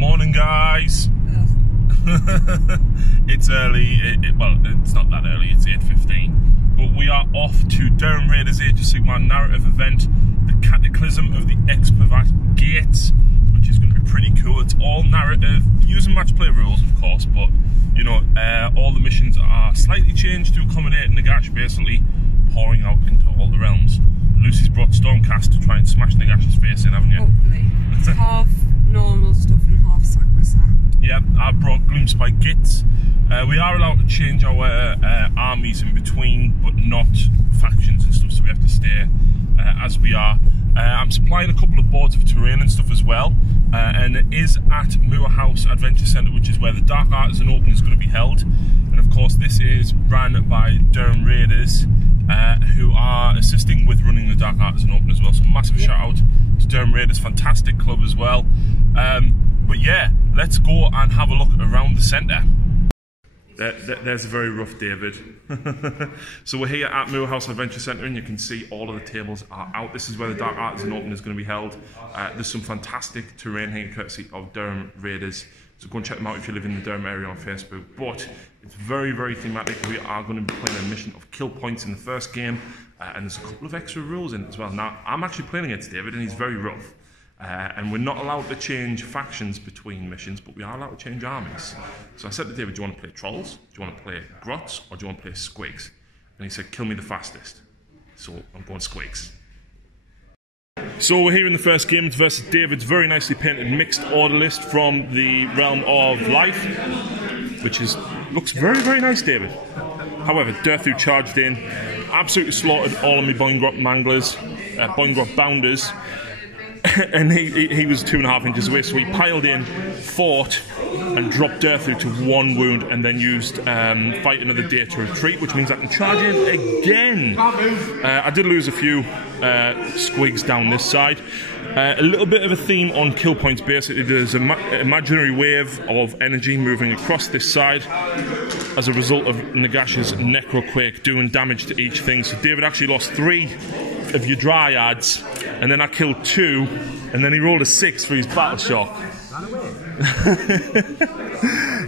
Morning, guys. It's early. Well, it's not that early. It's 8:15. But we are off to Durham Raiders Age of Sigmar narrative event, the Cataclysm of the Expivat Gates, which is going to be pretty cool. It's all narrative, using match play rules, of course, but you know, all the missions are slightly changed to accommodate Nagash, basically pouring out into all the realms. Lucy's brought Stormcast to try and smash Nagash's face in, haven't you? Hopefully. It's half normal stuff and half sacrosanct. Yeah, I brought Gloomspike Gits. We are allowed to change our armies in between, but not factions and stuff, so we have to stay as we are. I'm supplying a couple of boards of terrain and stuff as well, and it is at Moor House Adventure Centre, which is where the Dark Artisan Open is going to be held. And of course, this is ran by Durham Raiders, who are assisting with running the Dark Artisan Open as well. So massive shout out to Durham Raiders, fantastic club as well. But yeah, let's go and have a look around the centre. There's a very rough David. So we're here at Moor House Adventure Centre, and you can see all of the tables are out. This is where the Dark Artisan Open is going to be held. There's some fantastic terrain here courtesy of Durham Raiders, so go and check them out if you live in the Durham area on Facebook. But it's very, very thematic. We are going to be playing a mission of kill points in the first game, and there's a couple of extra rules in it as well. Now, I'm actually playing against David, and he's very rough. And we're not allowed to change factions between missions, but we are allowed to change armies. So I said to David, do you want to play trolls, do you want to play grots, or do you want to play squigs? And he said, kill me the fastest. So I'm going squigs. So we're here in the first game. It's versus David's very nicely painted mixed order list from the realm of life, which looks very, very nice, David. However, Durthu charged in, absolutely slaughtered all of my Boingrot manglers, Boingrot bounders. And he was 2.5 inches away, so he piled in, fought, and dropped Durthu to 1 wound, and then used Fight Another Day to retreat, which means I can charge in again. I did lose a few squigs down this side. A little bit of a theme on kill points. Basically, there's an imaginary wave of energy moving across this side as a result of Nagash's Necroquake doing damage to each thing. So David actually lost 3 of your Dryads, and then I killed 2, and then he rolled a 6 for his Battle Shock.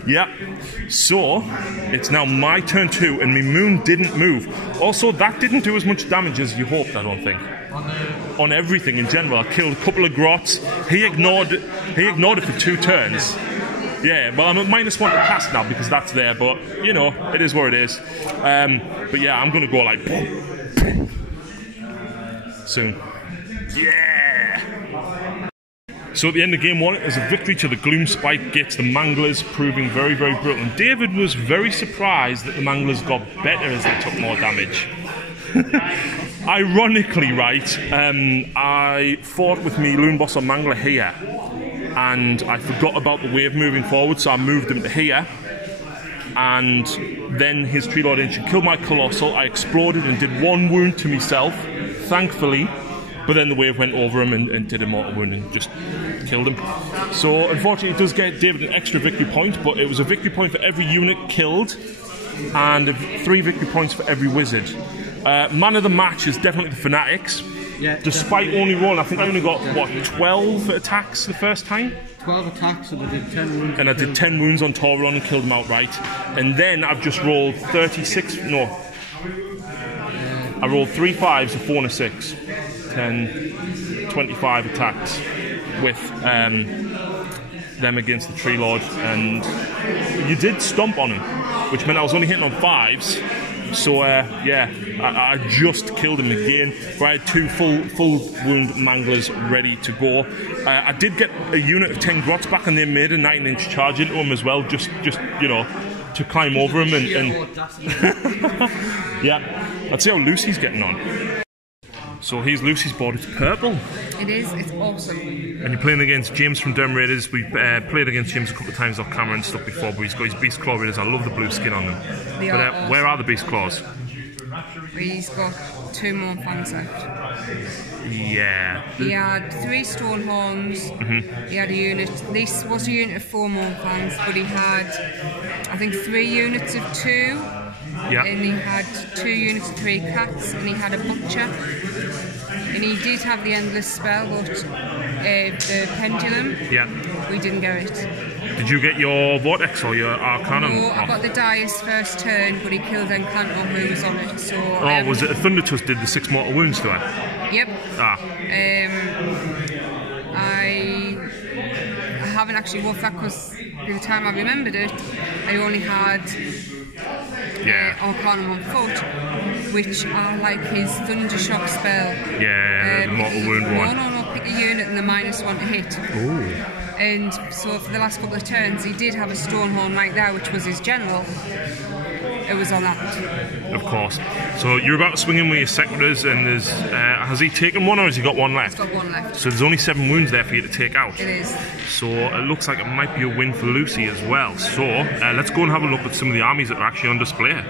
Yep. So it's now my turn 2, and my moon didn't move. Also, that didn't do as much damage as you hoped, I don't think. On everything in general. I killed a couple of grots. He ignored it for 2 turns. Yeah, well, I'm at -1 to cast now because that's there, but you know, it is what it is. But yeah, I'm gonna go like soon. Yeah! So at the end of game 1, it was a victory to the Gloomspike Gates, the Manglers, proving very, very brutal. And David was very surprised that the Manglers got better as they took more damage. Ironically, right, I fought with me Loon Boss on Mangler here, and I forgot about the wave moving forward, so I moved him to here. And then his Tree Lord Ancient killed my Colossal. I exploded and did 1 wound to myself, thankfully, but then the wave went over him and did a mortal wound and just killed him. So unfortunately it does get David an extra victory point, but it was a victory point for every unit killed and 3 victory points for every wizard. Man of the match is definitely the Fanatics. Yeah, despite only rolling, I think I only got, what, 12 attacks the first time? 12 attacks, and I did 10 wounds. And I did 10 wounds on Tauron and killed him outright. And then I've just rolled 36, no. I rolled 3 5s, a 4 and a 6. 10, 25 attacks with them against the Tree Lord. And you did stomp on him, which meant I was only hitting on 5s. So yeah, I just killed him again. But I had 2 full wound manglers ready to go. I did get a unit of 10 grots back, and they made a 9-inch charge into him as well, just you know, to climb over him and yeah. Let's see how Lucy's getting on. So here's Lucy's board. It's purple. It is. It's awesome. And you're playing against James from Durham Raiders. We've played against James a couple of times off camera and stuff before, but he's got his Beast Claw Raiders. I love the blue skin on them. They but are awesome. Where are the Beast Claws? He's got 2 more fangs left. Yeah. He had 3 stone horns. He had a unit. This was a unit of 4 more fangs, but he had, I think, 3 units of 2. Yeah. And he had 2 units of 3 cats, and he had a butcher. And And he did have the endless spell, but the pendulum, we didn't get it. Did you get your vortex or your arcanum? No, I got the dice first turn, but he killed Encanto who was on it. So was it a Thundertusk did the 6 mortal wounds to her? Yep. Ah. I haven't actually wolfed that because by the time I remembered it, I only had Arcanum on foot, which I like his Thundershock spell. Yeah, the mortal wound one. No, pick a unit and the -1 to hit. Ooh. And so for the last couple of turns, he did have a Stonehorn right there, which was his general. It was on that. Of course. So you're about to swing in with your Secretors, and there's has he taken one or has he got one left? He's got one left. So there's only 7 wounds there for you to take out. It is. So it looks like it might be a win for Lucy as well. So let's go and have a look at some of the armies that are actually on display.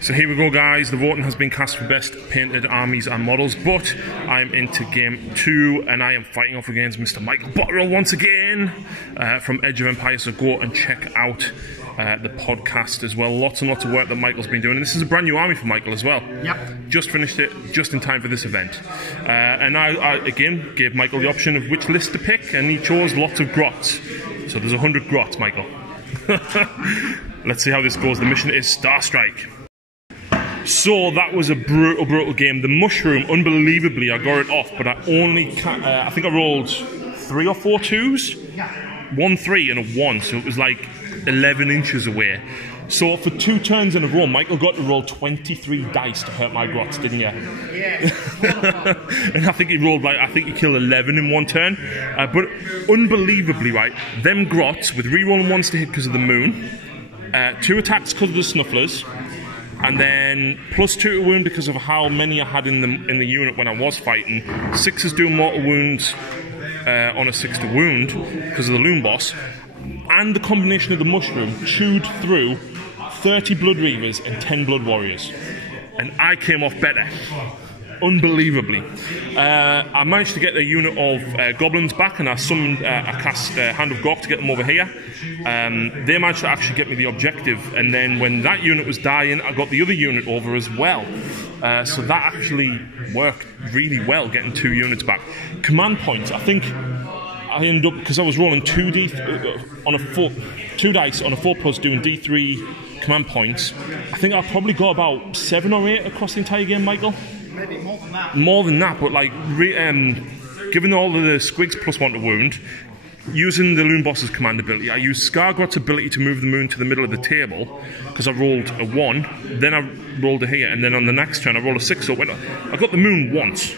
So here we go, guys. The voting has been cast for best painted armies and models, but I'm into game 2 and I am fighting off against Mr. Michael Botterill once again from Edge of Empire. So go and check out the podcast as well. Lots and lots of work that Michael's been doing. And this is a brand new army for Michael as well. Yep. Just finished it, just in time for this event. And I again gave Michael the option of which list to pick, and he chose lots of grots. So there's 100 grots, Michael. Let's see how this goes. The mission is Star Strike. So that was a brutal game. The mushroom, unbelievably, I got it off, but I only I think I rolled 3 or 4 2s, 1 3 and a 1, so it was like 11 inches away. So for 2 turns in a row, Michael got to roll 23 dice to hurt my grots, didn't you? Yeah. And I think he rolled I think he killed 11 in 1 turn. But unbelievably, right, them grots with re-rolling 1s to hit because of the moon, 2 attacks because of the snufflers, and then +2 to wound because of how many I had in the unit when I was fighting. 6s doing mortal wounds on a 6 to wound because of the loon boss, and the combination of the mushroom chewed through 30 blood reavers and 10 blood warriors, and I came off better. Unbelievably. I managed to get a unit of goblins back, and I cast Hand of Gork to get them over here. They managed to actually get me the objective, and then when that unit was dying, I got the other unit over as well. So that actually worked really well, getting 2 units back. Command points, I think I ended up, because I was rolling 2 dice on a 4+ doing D3 command points. I think I probably got about 7 or 8 across the entire game, Michael. Maybe more than that. More than that, but like, given all of the squigs +1 to wound, using the Loon Boss's command ability, I used Skargrot's ability to move the moon to the middle of the table, because I rolled a 1, then I rolled a here, and then on the next turn I rolled a 6, so I got the moon once.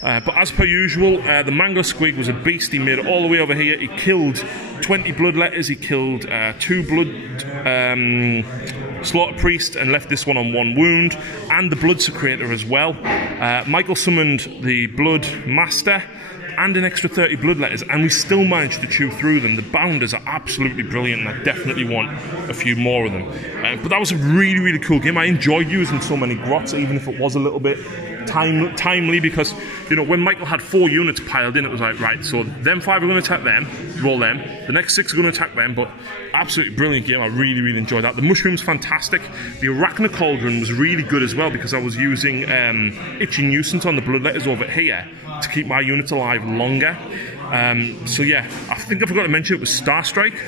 But as per usual, the Mango Squig was a beast. He made it all the way over here. He killed 20 Bloodletters, he killed 2 Blood Slaughter Priest, and left this one on 1 wound, and the Blood Secretor as well. Michael summoned the Blood Master, and an extra 30 bloodletters, and we still managed to chew through them. The bounders are absolutely brilliant, and I definitely want a few more of them. But that was a really, really cool game. I enjoyed using so many grots, even if it was a little bit timely, because, you know, when Michael had 4 units piled in, it was like, right, so them 5 are going to attack them, roll them, the next 6 are going to attack them. But absolutely brilliant game. I really, really enjoyed that. The mushroom's fantastic. The Arachna Cauldron was really good as well, because I was using Itchy Nuisance on the bloodletters over here to keep my units alive longer. So yeah, I think I forgot to mention it was Starstrike.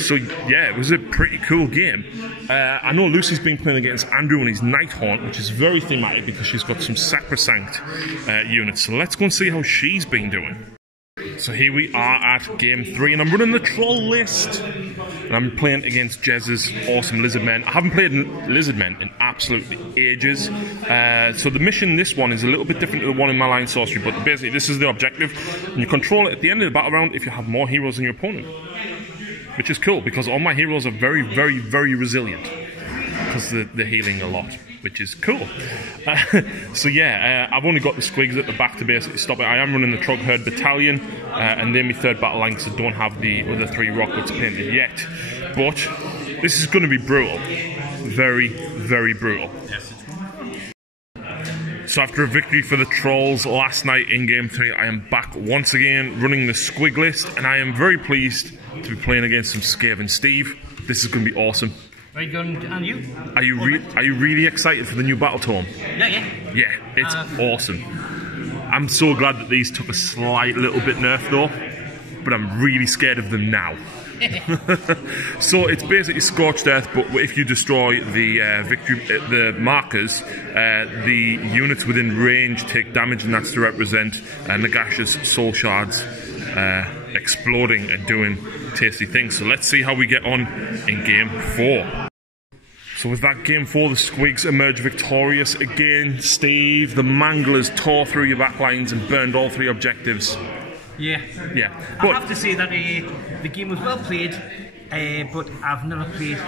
So yeah, it was a pretty cool game. I know Lucy's been playing against Andrew and his Nighthaunt, which is very thematic because she's got some Sacrosanct units. So let's go and see how she's been doing. So here we are at game 3, and I'm running the troll list. And I'm playing against Jez's awesome Lizardmen. I haven't played Lizardmen in absolutely ages. So the mission, this one, is a little bit different to the one in my line sorcery, but basically this is the objective. And you control it at the end of the battle round if you have more heroes than your opponent. Which is cool, because all my heroes are very, very, very resilient. Because they're healing a lot, which is cool. So yeah, I've only got the squigs at the back to basically stop it. I am running the Trogherd Battalion, and they're my 3rd battle line, so don't have the other 3 rockets painted yet. But this is going to be brutal. Very, very brutal. So after a victory for the Trolls last night in Game 3, I am back once again running the squig list, and I am very pleased to be playing against some Skaven Steve. This is going to be awesome. Very good, and you? Are you really excited for the new Battle Tome? Yeah. Yeah, it's awesome. I'm so glad that these took a slight little bit nerf though, but I'm really scared of them now. So it's basically Scorched Earth, but if you destroy the the markers, the units within range take damage, and that's to represent Nagash's soul shards exploding and doing tasty things. So let's see how we get on in game 4. So with that game 4, the Squigs emerge victorious again. Steve, the Manglers tore through your backlines and burned all 3 objectives. Yeah. But I have to say that the game was well played, but I've never played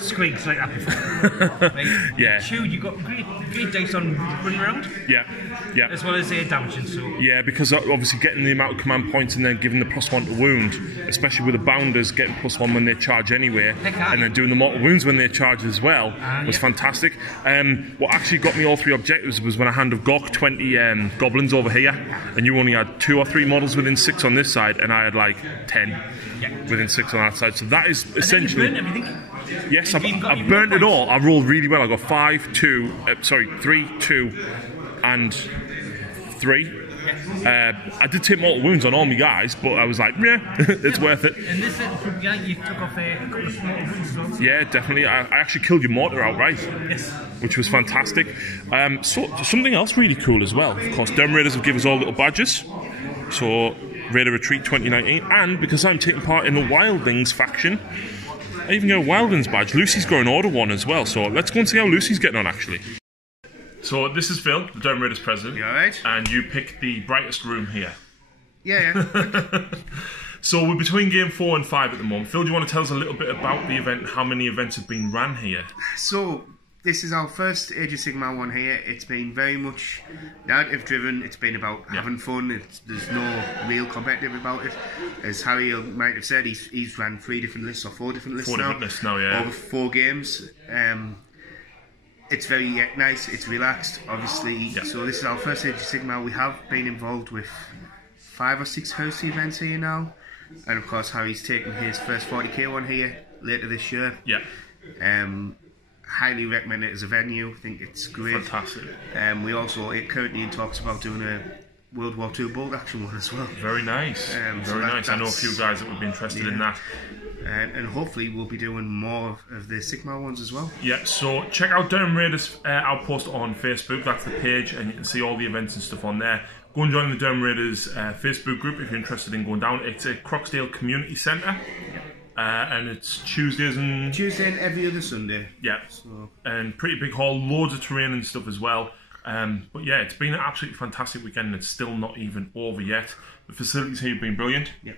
squigs like that before. Right? Yeah. Chew, you got great dice on running around. Yeah. As well as damaging. So. Yeah, because obviously getting the amount of command points and then giving the +1 to wound, especially with the bounders getting +1 when they charge anyway, and then doing the mortal wounds when they charge as well, was fantastic. What actually got me all 3 objectives was when I hand of Gok 20 goblins over here, and you only had 2 or 3 models within 6 on this side, and I had like 10 within 6 on that side. So that is essentially. And then you burned everything. Yes, I burnt it all. I rolled really well. I got 3, 2, and 3. I did take mortal wounds on all my guys, but I was like, yeah, it's worth it. And this you took off a couple of small wounds as well. Yeah, definitely. I actually killed your mortar outright. Yes. Which was fantastic. So something else really cool as well. Of course, Durham Raiders have given us all little badges. So Raider Retreat 2019, and because I'm taking part in the Wildlings faction, I even got a Wildlings badge. Lucy's got an order one as well, so let's go and see how Lucy's getting on actually. So this is Phil, the Durham Raiders president. You alright? And you picked the brightest room here. Yeah. So we're between game 4 and 5 at the moment. Phil, do you want to tell us a little bit about the event, how many events have been ran here? So this is our first Age of Sigmar one here. It's been very much narrative driven. It's been about having fun. There's no real competitive about it. As Harry might have said, he's ran 3 different lists or 4 different lists 4 different lists now, yeah. Over 4 games. It's very nice. It's relaxed, obviously. Yeah. So this is our first Age of Sigmar. We have been involved with 5 or 6 house events here now. And of course Harry's taking his first 40k one here later this year. Yeah. Highly recommend it as a venue. I think it's great. Fantastic. We also currently in talks about doing a World War II bolt action one as well. Very nice. Very nice. I know a few guys that would be interested in that. And hopefully we'll be doing more of the Sigmar ones as well. Yeah, so check out Durham Raiders Outpost on Facebook. That's the page, and you can see all the events and stuff on there. Go and join the Durham Raiders Facebook group if you're interested in going down. It's a Croxdale Community Centre. And it's Tuesday and every other Sunday. Yeah, so. And pretty big hall, loads of terrain and stuff as well. But yeah, it's been an absolutely fantastic weekend, and it's still not even over yet. The facilities here have been brilliant. Yeah.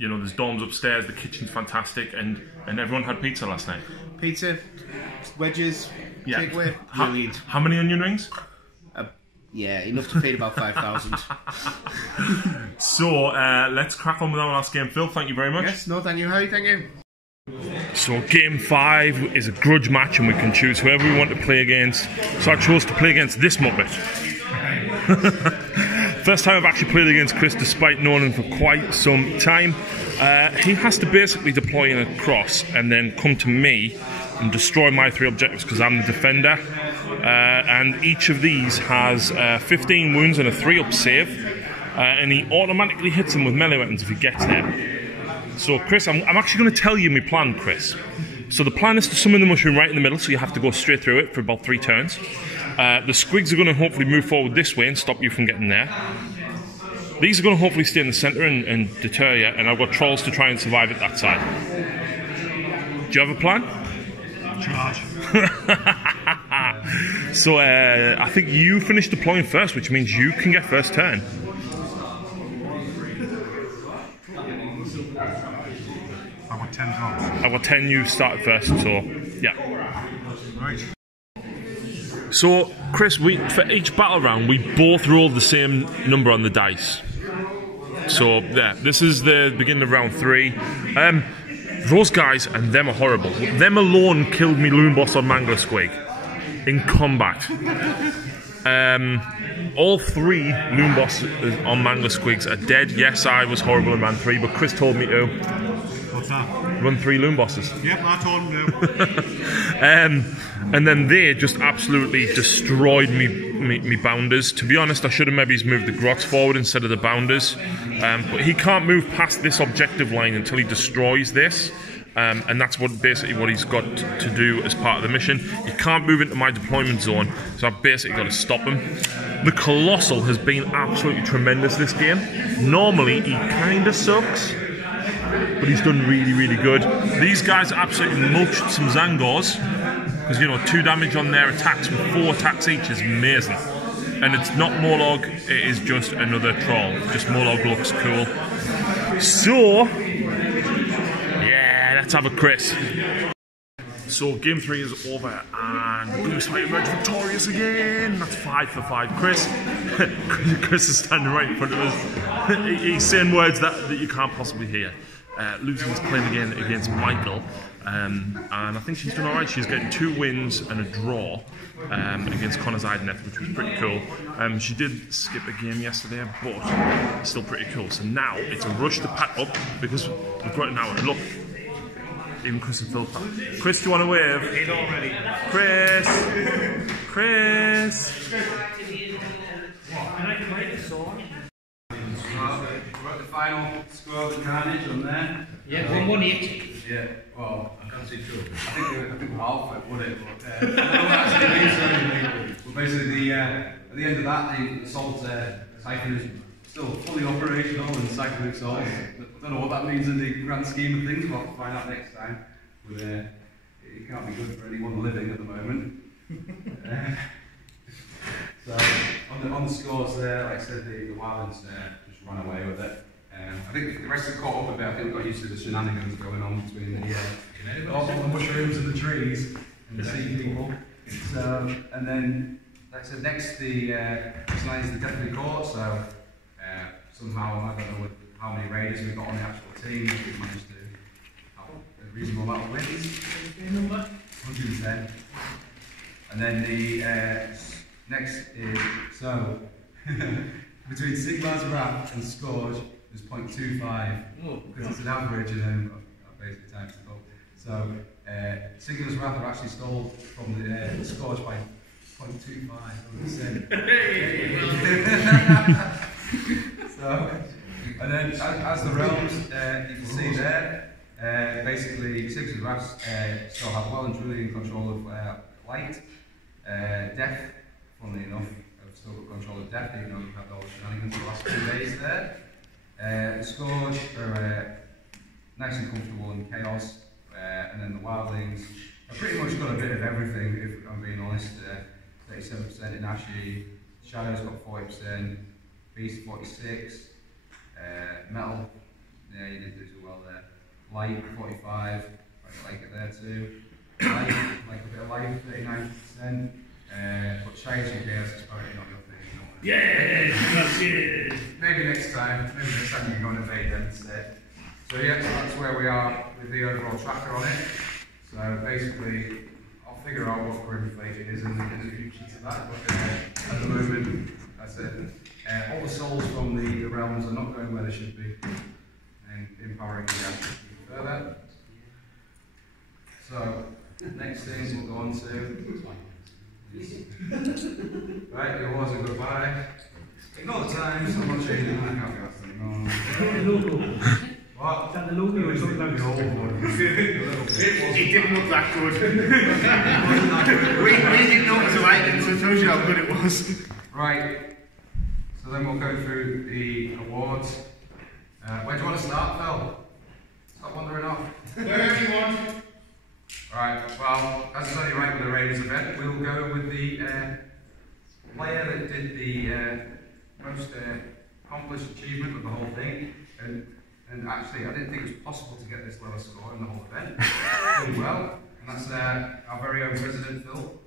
You know, there's dorms upstairs, the kitchen's fantastic, and everyone had pizza last night. Pizza, wedges, takeaway, brilliant. How many onion rings? Yeah, enough to feed about 5,000. So, let's crack on with our last game. Phil, thank you very much. Yes, no, thank you, Harry, thank you. So, game 5 is a grudge match, and we can choose whoever we want to play against. So, I chose to play against this Muppet. First time I've actually played against Chris, despite knowing him for quite some time. He has to basically deploy in a cross and then come to me and destroy my 3 objectives because I'm the defender. And each of these has 15 wounds and a 3-up save. And he automatically hits them with melee weapons if he gets there. So, Chris, I'm actually going to tell you my plan, Chris. So the plan is to summon the mushroom right in the middle, so you have to go straight through it for about 3 turns. The squigs are going to hopefully move forward this way and stop you from getting there. These are going to hopefully stay in the centre and deter you, and I've got trolls to try and survive at that side. Do you have a plan? Charge. So I think you finish deploying first, which means you can get first turn. I've got 10 drops. I've got 10, you started first, so yeah. Right. So, Chris, for each battle round, we both rolled the same number on the dice. So, yeah, this is the beginning of round 3. Those guys and them are horrible. Them alone killed me Loon Boss on Mangler Squig in combat. All 3 Loon Boss on Mangler Squigs are dead. Yes, I was horrible in round 3, but Chris told me to. What's that? Run 3 Loon Bosses. Yep, I told him to. And then they just absolutely destroyed me bounders. To be honest, I should have maybe moved the grots forward instead of the bounders. But he can't move past this objective line until he destroys this. And that's basically what he's got to do as part of the mission. He can't move into my deployment zone, so I've basically got to stop him. The Colossal has been absolutely tremendous this game. Normally, he kind of sucks, but he's done really, really good. These guys absolutely mulched some Zangors, because, you know, 2 damage on their attacks with 4 attacks each is amazing. And it's not Morlog, it is just another troll. Just Morlog looks cool. So, yeah, let's have a Chris. So, game 3 is over, and Blue Spike emerged victorious again. That's 5 for 5. Chris is standing right in front of us. He's saying words that you can't possibly hear. Losing his claim again against Michael, and I think she's done alright. She's getting 2 wins and a draw against Connor's Ideneth, which was pretty cool. She did skip a game yesterday, but still pretty cool. So now it's a rush to pack up because we've got an hour. Look, even Chris and Phil. Chris, do you want to wave? He's already. Chris! Chris! Can I play the song? We're at the final score of the carnage on there. Yeah, 1-1-8. Yeah, well, I can't see 2. I think we're half it, would it? But, I don't know what that's means, but basically, at the end of that, the salt siphon is still fully operational and cycling salt. I don't know what that means in the grand scheme of things, we'll have to find out next time. But it can't be good for anyone living at the moment. So, on the scores there, like I said, the Wildlands just ran away with it. I think the rest have caught up a bit. I think we got used to the shenanigans going on between the mushrooms and the trees and the sea people. So, and then, like I said, next the lines are definitely caught. So somehow I don't know how many raiders we've got on the actual team. We've managed to have a reasonable amount of wins. 110. And then the next is between Sigmar's Wrath and Scourge. Is 0.25 because it's an average and then basically times it up. So Sigmar's Wrath are actually stole from the Scourge by 0.25%. So, and then as the realms, you can see there, basically Sigmar's Wrath still have well and truly in control of light, death. Funnily enough, I've still got control of death, even though we've had all the shenanigans for the last 2 days there. The Scourge are nice and comfortable in chaos, and then the Wildlings have pretty much got a bit of everything, if I'm being honest. 37% in Ashy, Shadow's got 40%, Beast 46, Metal, yeah, you did do so well there. Light 45, I like it there too. Light, like a bit of light, 39%. But Shades and Chaos is probably not your thing, Maybe next time you can go and evade them instead. So yeah, so that's where we are with the overall tracker on it. So basically, I'll figure out what we're inflating is in the few sheets of that. But at the moment, that's it. All the souls from the realms are not going where they should be, and empowering the ashes further. So next things we'll go on to. Right, your awards are goodbye. Ignore the times, I'm not changing that, I can't be asked anymore. What? Is that the logo or something like the old one? It didn't look that good. we didn't know it was a lighting, so it tells you how good it was. Right, so then we'll go through the awards. Where do you want to start, Phil? Stop wandering off. Wherever you want. Right, well, as it's only right with the Raiders event, we'll go with the player that did the most accomplished achievement of the whole thing. And actually, I didn't think it was possible to get this lower score in the whole event. Doing well, and that's our very own President Phil.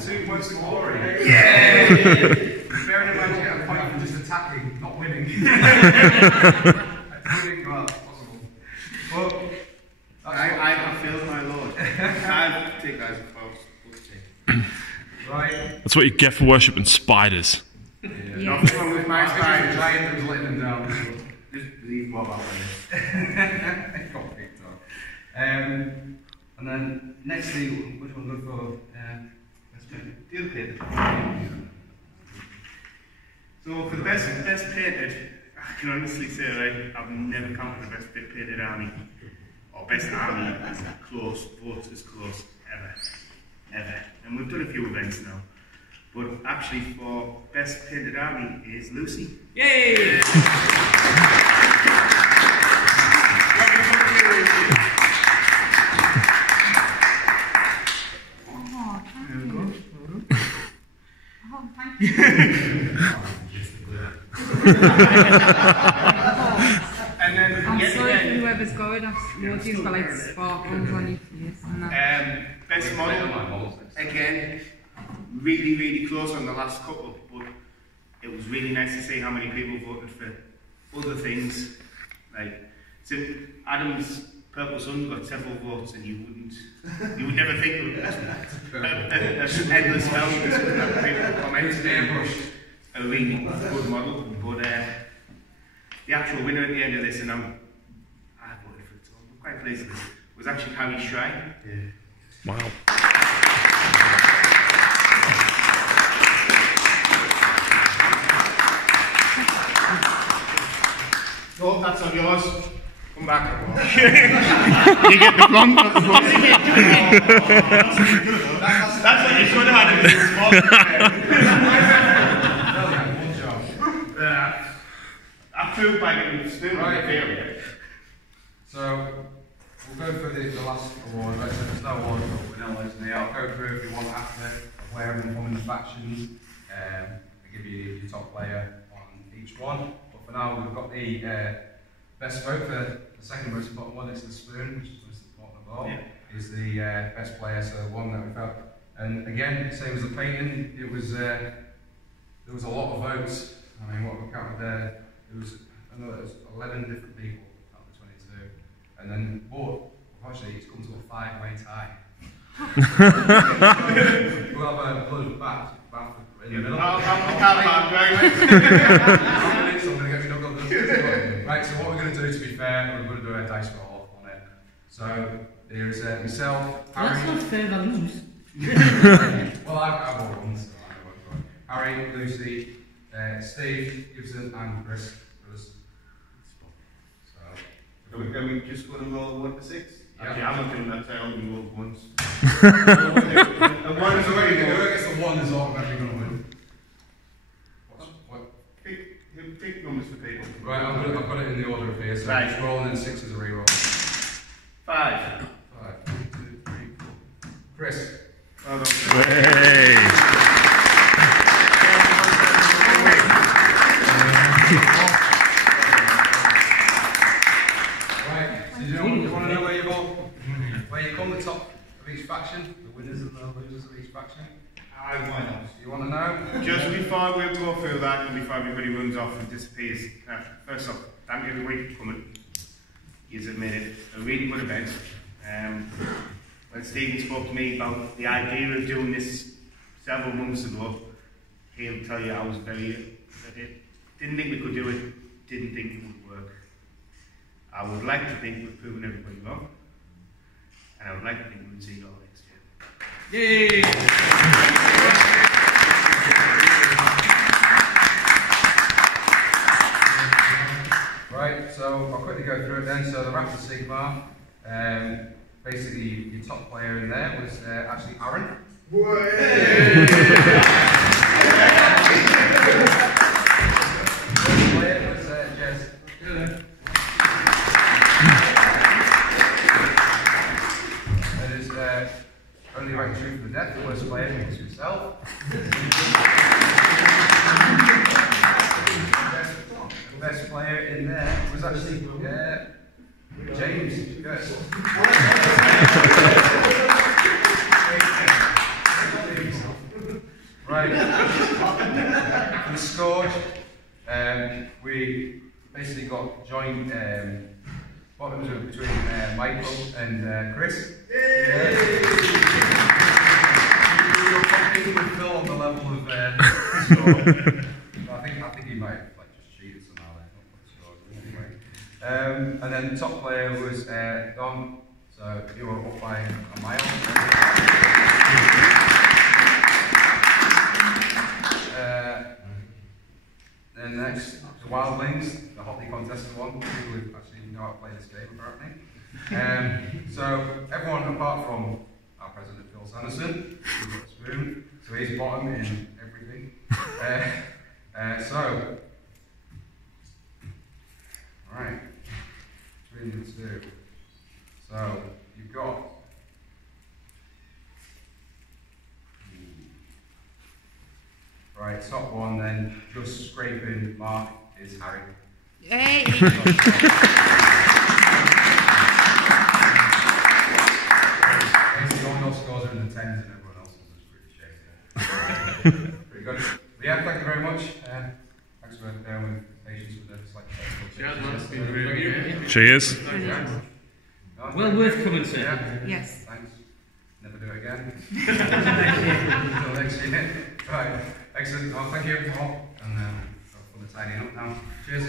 Two points to glory. Yeah! Bearing in mind you get a point for just attacking, not winning. Well, that's possible. But I failed my lord. I take that as a false. right. That's what you get for worshipping spiders. Nothing wrong with my Giant side. was letting them down. Just leave more about It got picked up. And then next thing, which one good for? the other painted. So for the best painted, I can honestly say right, I've never counted the best painted army or best army close, votes as close ever. And we've done a few events now. But actually for best painted army is Lucy. Yay! And then I'm sorry for whoever's going. I've noticed got like sparkles on your face and that. best model, again, really close on the last couple, but it was really nice to see how many people voted for other things. Like, so Adam's Purple Sun got several votes, and you would never think of it as an endless film because people comment. A really good model, but the actual winner at the end of this, and I voted for it, so I'm quite pleased with it, was actually Harry Shrine. Wow. So that's on yours. Come back. You get the plum. That's what you should have had if it was I proved by getting still right. failure. So we'll go through the last award. Let's say there's no award for vanilla, isn't there? I'll go through if you want after a player and one in the factions. I'll give you your top player on each one. But for now, we've got the best vote for the second most important one. It's the spoon, which is the most important of all. Yeah. Is the best player, so the one that we felt. And again, same as the painting, it was there was a lot of votes. I mean, what we counted there, it was 11 different people out of the 22, and then unfortunately it's come to a 5-way tie. We'll have a blood bath in the middle. So I'm going to get my knuckles. Right, so what we're going to do, to be fair, we're going to do a dice roll on it. So there's myself, Harry. That's not fair, I lose. Well, I've all won, so I know what's going on. Harry, Lucy, Steve, Gibson, and Chris. Are we just going to roll 1 to 6? Yeah. Actually, I'm not doing that, so I only rolled once. And one is already going to guess the one is automatically going to win. What? Pick numbers for people. Right, I've got it in the order of here, so Right. just roll and then 6 is a re-roll. 5. 5, 2, 3, 4. Chris. Well done. Hey. Right, so you want to know where you come faction? Why not? You want to know? Just before we go through that and before everybody runs off and disappears, first off, thank everybody for coming. You've made it a really good event. When Stephen spoke to me about the idea of doing this several months ago, he'll tell you I was didn't think we could do it, didn't think it would work. I would like to think we've proven everybody wrong, and I would like to think we would see you all next year. Yay! Right, so I'll quickly go through it then. So the Raptor Sigmar, basically your top player in there was actually Aaron. First player was Jez. That is only right true for the death. The worst player was yourself. The best player in there was actually James. Yes. Right. For the Scourge, we basically got joint bottoms between Michael and Chris. We were competing with Phil on the level of Chris Scourge. I think he might have just cheated somehow. Anyway. And then the top player was Don. So you were up by a mile. Then next, the Wildlings, the hotly contested one. People who actually know how to play this game, apparently. So everyone apart from our president Phil Sanderson, who's got a spoon, so he's bottom in everything. So, alright, between the two. So you've got right, top one then, just scraping Mark is Harry. Hey! Basically, all your scores are in the 10s and everyone else is pretty shady. Pretty good. But yeah, thank you very much. Thanks for bearing with patience with the slight Cheers. Well worth coming, sir. Yeah. Yes. Thanks. Never do it again. Until next year. Right. Excellent. Well, thank you all. And for the tidying up now. Cheers.